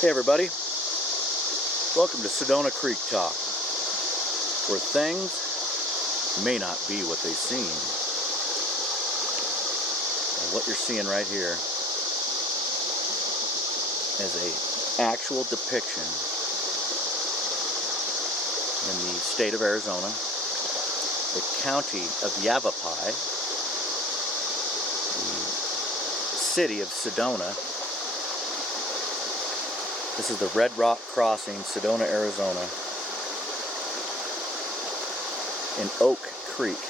Hey everybody, welcome to Sedona Creek Talk, where things may not be what they seem. And what you're seeing right here is an actual depiction in the state of Arizona, the county of Yavapai, the city of Sedona. This is the Red Rock Crossing, Sedona, Arizona, in Oak Creek.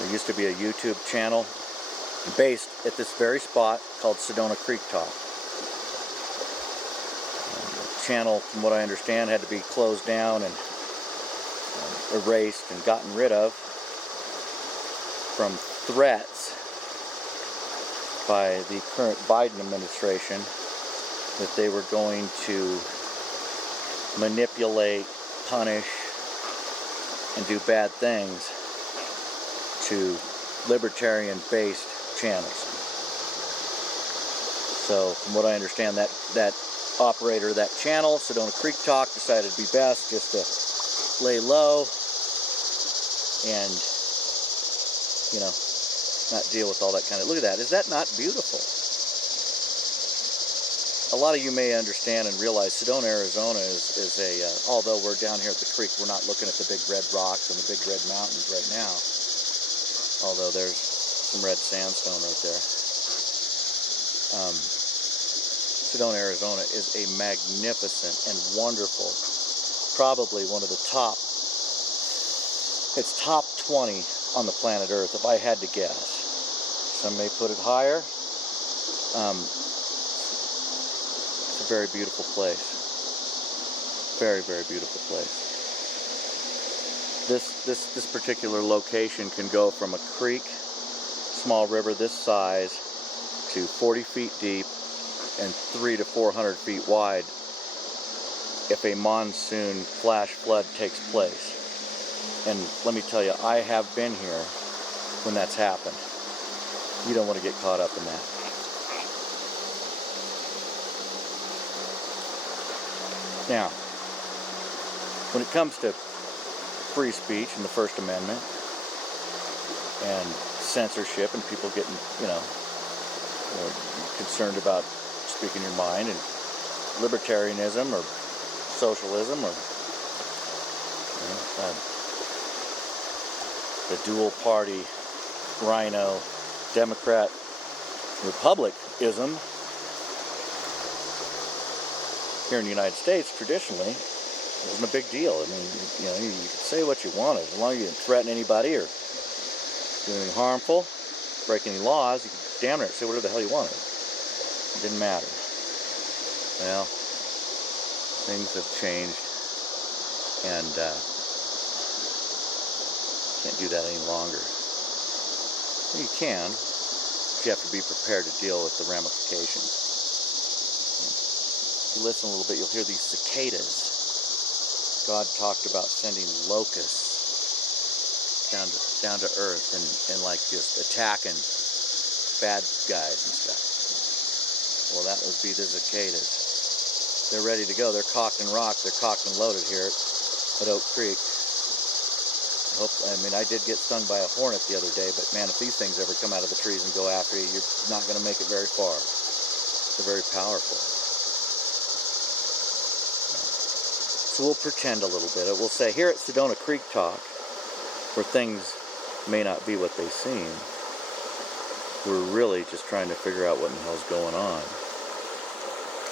There used to be a YouTube channel based at this very spot called Sedona Creek Talk. The channel, from what I understand, had to be closed down and erased and gotten rid of from threats by the current Biden administration that they were going to manipulate, punish, and do bad things to libertarian-based channels. So, from what I understand, that operator, that channel, Sedona Creek Talk, decided it'd be best just to lay low and, you know, not deal with all that kind of... Look at that. Is that not beautiful? A lot of you may understand and realize Sedona, Arizona is a, although we're down here at the creek, we're not looking at the big red rocks and the big red mountains right now, although there's some red sandstone right there. Sedona, Arizona is a magnificent and wonderful, probably one of the top, it's top 20 on the planet Earth, if I had to guess. Some may put it higher. It's a very beautiful place. Very, very beautiful place. This particular location can go from a creek, small river this size, to 40 feet deep and 300 to 400 feet wide if a monsoon flash flood takes place. And let me tell you, I have been here when that's happened. You don't want to get caught up in that. Now, when it comes to free speech and the First Amendment and censorship and people getting, concerned about speaking your mind, and libertarianism or socialism or the dual party rhino Democrat republicism here in the United States, traditionally, it wasn't a big deal. I mean, you could say what you wanted. As long as you didn't threaten anybody or do anything harmful, break any laws, you could damn near say whatever the hell you wanted. It didn't matter. Well, things have changed, and can't do that any longer. Well, you can, but you have to be prepared to deal with the ramifications. If you listen a little bit, you'll hear these cicadas. God talked about sending locusts down to earth and like just attacking bad guys and stuff. Well, that would be the cicadas. They're ready to go. They're cocked and rocked. They're cocked and loaded here at Oak Creek. I did get stung by a hornet the other day, but man, if these things ever come out of the trees and go after you, you're not going to make it very far. They're very powerful. So we'll pretend a little bit. We'll say here at Sedona Creek Talk, where things may not be what they seem, we're really just trying to figure out what in the hell's going on.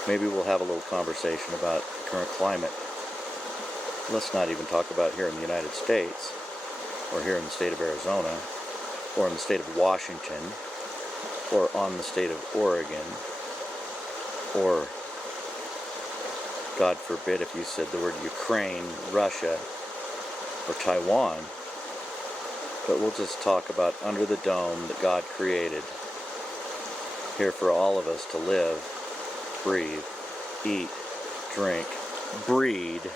Maybe we'll have a little conversation about the current climate. Let's not even talk about here in the United States, or here in the state of Arizona, or in the state of Washington, or on the state of Oregon, or God forbid if you said the word Ukraine, Russia, or Taiwan. But we'll just talk about under the dome that God created, here for all of us to live, breathe, eat, drink, breed,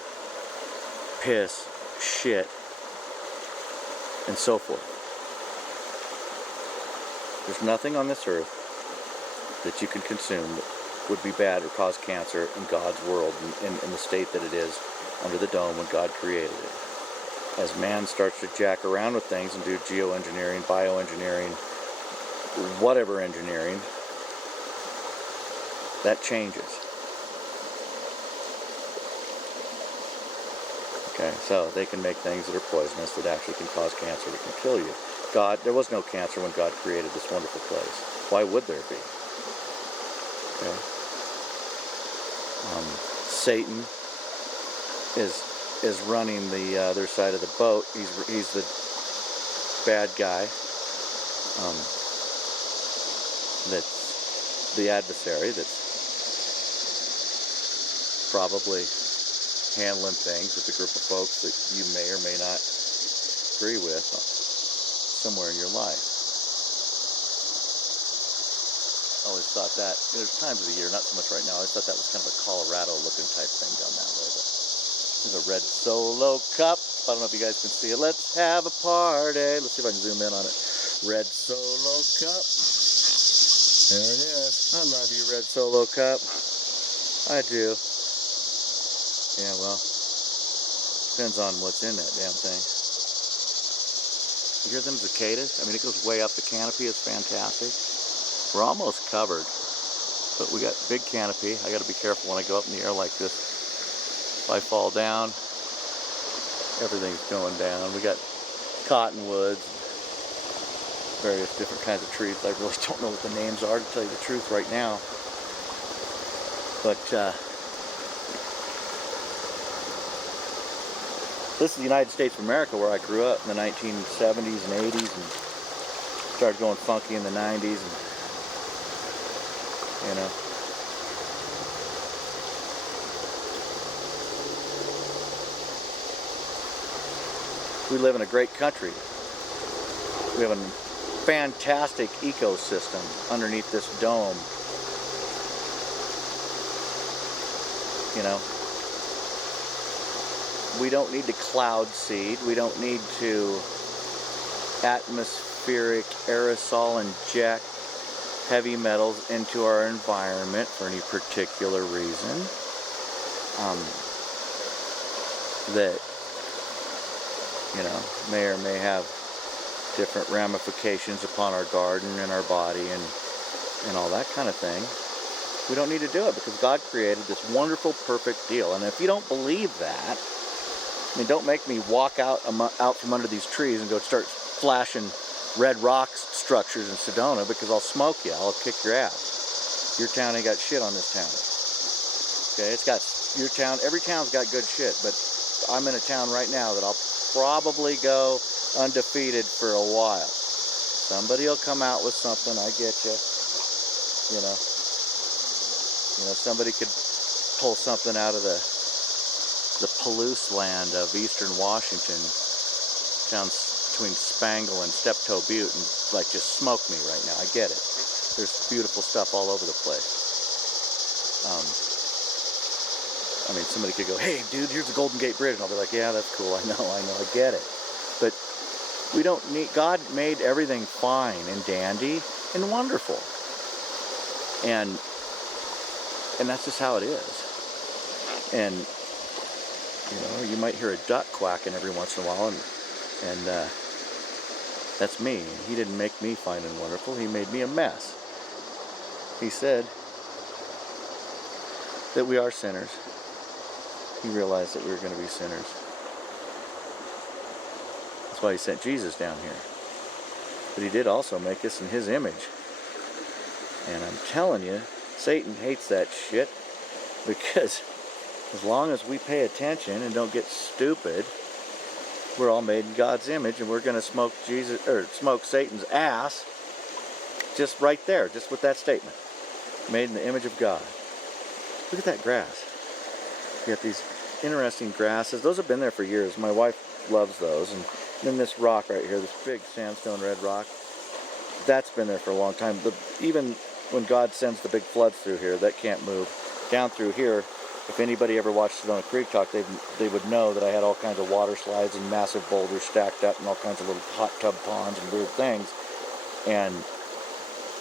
piss, shit, and so forth. There's nothing on this earth that you can consume would be bad or cause cancer in God's world, in the state that it is under the dome when God created it. As man starts to jack around with things and do geoengineering, bioengineering, whatever engineering, that changes. Okay, so they can make things that are poisonous, that actually can cause cancer, that can kill you. There was no cancer when God created this wonderful place. Why would there be? Okay. Satan is running the other side of the boat. He's the bad guy. That's the adversary. That's probably handling things with a group of folks that you may or may not agree with somewhere in your life. I always thought that, there's times of the year, not so much right now, I always thought that was kind of a Colorado looking type thing down that way. But there's a red Solo cup. I don't know if you guys can see it. Let's have a party. Let's see if I can zoom in on it. Red Solo cup. There it is. I love you, red Solo cup. I do. Yeah, well, depends on what's in that damn thing. You hear them cicadas? I mean, it goes way up. The canopy is fantastic. We're almost covered, but we got big canopy. I got to be careful when I go up in the air like this. If I fall down, everything's going down. We got cottonwoods, various different kinds of trees. I really don't know what the names are, to tell you the truth right now. But this is the United States of America, where I grew up in the 1970s and 80s, and started going funky in the 90s, and you know. We live in a great country. We have a fantastic ecosystem underneath this dome. You know, we don't need to cloud seed. We don't need to atmospheric aerosol inject heavy metals into our environment for any particular reason. That, you know, may or may have different ramifications upon our garden and our body and all that kind of thing. We don't need to do it because God created this wonderful, perfect deal. And if you don't believe that, I mean, don't make me walk out from under these trees and go start flashing red rock structures in Sedona, because I'll smoke you. I'll kick your ass. Your town ain't got shit on this town. Okay, it's got your town. Every town's got good shit, but I'm in a town right now that I'll probably go undefeated for a while. Somebody will come out with something. I get you. You know, somebody could pull something out of the Palouse land of eastern Washington, down between Spangle and Steptoe Butte, and like just smoke me right now. I get it. There's beautiful stuff all over the place. I mean, somebody could go, "Hey, dude, here's the Golden Gate Bridge," and I'll be like, "Yeah, that's cool. I know, I get it." But we don't need. God made everything fine and dandy and wonderful, and that's just how it is. And you know, you might hear a duck quacking every once in a while, and that's me. He didn't make me fine and wonderful. He made me a mess. He said that we are sinners. He realized that we were going to be sinners. That's why he sent Jesus down here. But he did also make us in his image. And I'm telling you, Satan hates that shit, because as long as we pay attention and don't get stupid, we're all made in God's image, and we're going to smoke Satan's ass just right there, just with that statement. Made in the image of God. Look at that grass. You got these interesting grasses. Those have been there for years. My wife loves those. And then this rock right here, this big sandstone red rock, that's been there for a long time. Even when God sends the big floods through here, that can't move. Down through here, if anybody ever watched Sedona Creek Talk, they would know that I had all kinds of water slides and massive boulders stacked up and all kinds of little hot tub ponds and weird things. And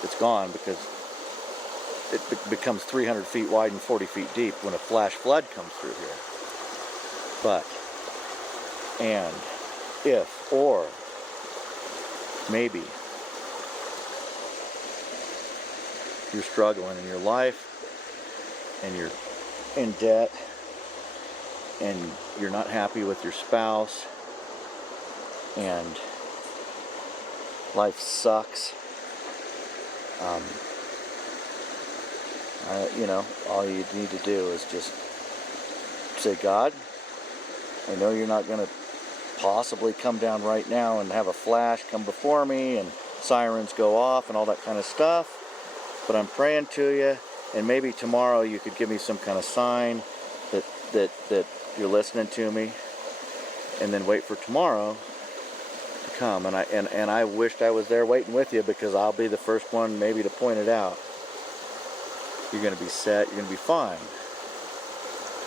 it's gone because becomes 300 feet wide and 40 feet deep when a flash flood comes through here. But, and, if, or, maybe you're struggling in your life and you're in debt and you're not happy with your spouse and life sucks. You know, all you need to do is just say, God, I know you're not going to possibly come down right now and have a flash come before me and sirens go off and all that kind of stuff, but I'm praying to you, and maybe tomorrow you could give me some kind of sign that you're listening to me, and then wait for tomorrow to come. And I wished I was there waiting with you, because I'll be the first one maybe to point it out. You're going to be set. You're going to be fine.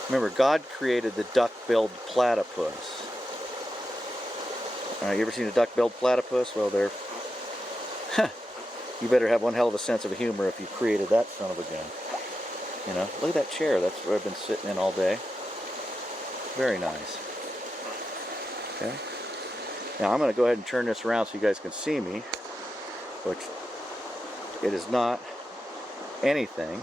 Remember, God created the duck-billed platypus. You ever seen a duck-billed platypus? Well, they're... You better have one hell of a sense of humor if you created that son of a gun. You know, look at that chair. That's where I've been sitting in all day. Very nice. Okay. Now I'm going to go ahead and turn this around so you guys can see me, which it is not anything